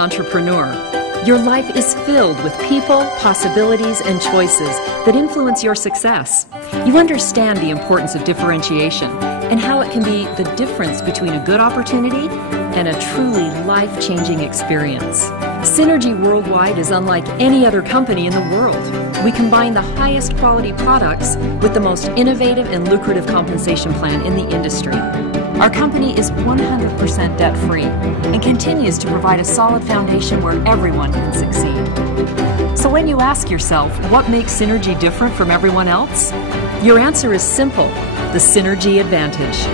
entrepreneur. Your life is filled with people, possibilities, and choices that influence your success. You understand the importance of differentiation and how it can be the difference between a good opportunity and a truly life-changing experience. Synergy Worldwide is unlike any other company in the world. We combine the highest quality products with the most innovative and lucrative compensation plan in the industry. Our company is 100% debt-free and continues to provide a solid foundation where everyone can succeed. So when you ask yourself, what makes Synergy different from everyone else? Your answer is simple: the Synergy Advantage.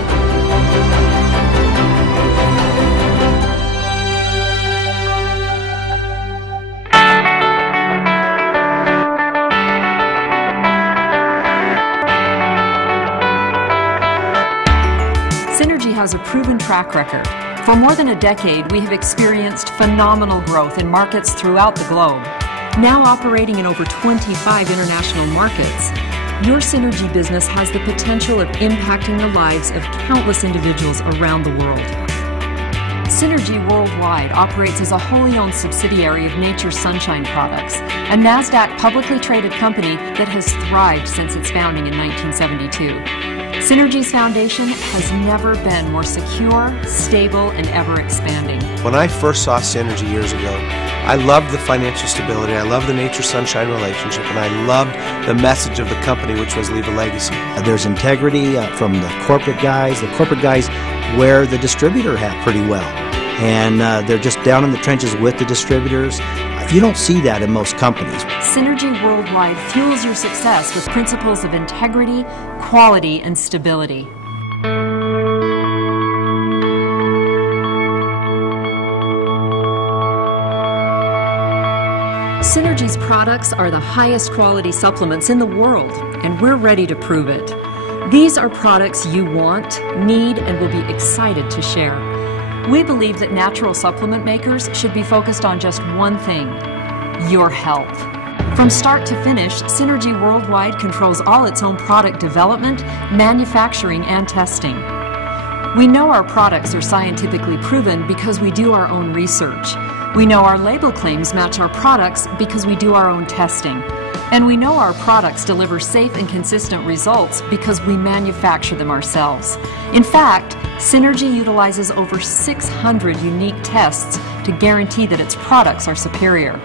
Synergy has a proven track record. For more than a decade, we have experienced phenomenal growth in markets throughout the globe. Now operating in over 25 international markets, your Synergy business has the potential of impacting the lives of countless individuals around the world. Synergy Worldwide operates as a wholly owned subsidiary of Nature's Sunshine Products, a NASDAQ publicly traded company that has thrived since its founding in 1972. Synergy's foundation has never been more secure, stable, and ever expanding. When I first saw Synergy years ago, I loved the financial stability, I loved the nature-sunshine relationship, and I loved the message of the company, which was leave a legacy. There's integrity from the corporate guys. The corporate guys wear the distributor hat pretty well, and they're just down in the trenches with the distributors. You don't see that in most companies. Synergy Worldwide fuels your success with principles of integrity, quality, and stability. Synergy's products are the highest quality supplements in the world, and we're ready to prove it. These are products you want, need, and will be excited to share. We believe that natural supplement makers should be focused on just one thing: your health. From start to finish, Synergy Worldwide controls all its own product development, manufacturing, and testing. We know our products are scientifically proven because we do our own research. We know our label claims match our products because we do our own testing. And we know our products deliver safe and consistent results because we manufacture them ourselves. In fact, Synergy utilizes over 600 unique tests to guarantee that its products are superior.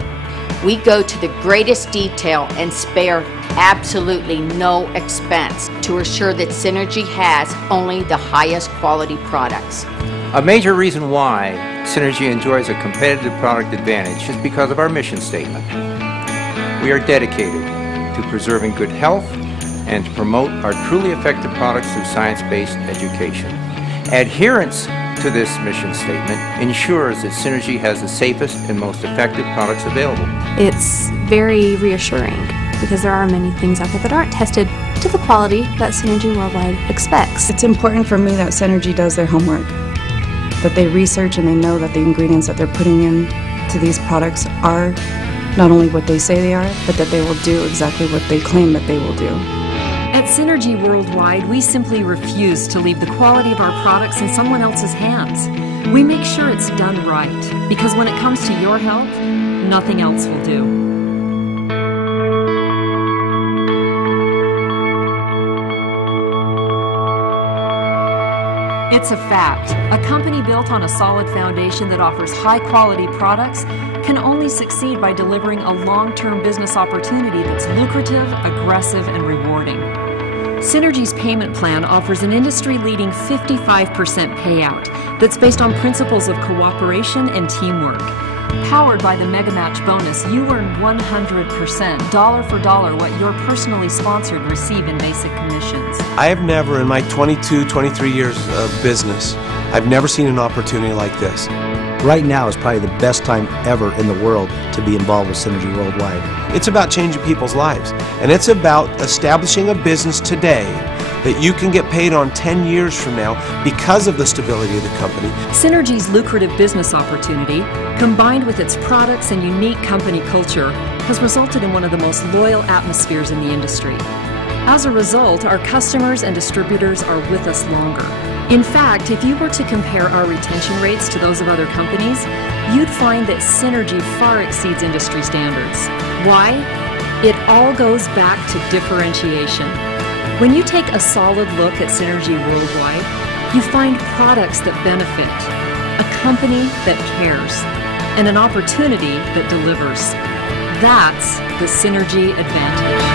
We go to the greatest detail and spare absolutely no expense to assure that Synergy has only the highest quality products. A major reason why Synergy enjoys a competitive product advantage is because of our mission statement. We are dedicated to preserving good health and to promote our truly effective products through science-based education. Adherence to this mission statement ensures that Synergy has the safest and most effective products available. It's very reassuring because there are many things out there that aren't tested to the quality that Synergy Worldwide expects. It's important for me that Synergy does their homework, that they research and they know that the ingredients that they're putting in to these products are not only what they say they are, but that they will do exactly what they claim that they will do. At Synergy Worldwide, we simply refuse to leave the quality of our products in someone else's hands. We make sure it's done right, because when it comes to your health, nothing else will do. It's a fact. A company built on a solid foundation that offers high-quality products can only succeed by delivering a long-term business opportunity that's lucrative, aggressive, and rewarding. Synergy's payment plan offers an industry-leading 55% payout that's based on principles of cooperation and teamwork. Powered by the Mega Match bonus, you earn 100%, dollar for dollar, what your personally sponsored receive in basic commissions. I have never, in my 22, 23 years of business, I've never seen an opportunity like this. Right now is probably the best time ever in the world to be involved with Synergy Worldwide. It's about changing people's lives, and it's about establishing a business today that you can get paid on 10 years from now because of the stability of the company. Synergy's lucrative business opportunity, combined with its products and unique company culture, has resulted in one of the most loyal atmospheres in the industry. As a result, our customers and distributors are with us longer. In fact, if you were to compare our retention rates to those of other companies, you'd find that Synergy far exceeds industry standards. Why? It all goes back to differentiation. When you take a solid look at Synergy worldwide, you find products that benefit, a company that cares, and an opportunity that delivers. That's the Synergy advantage.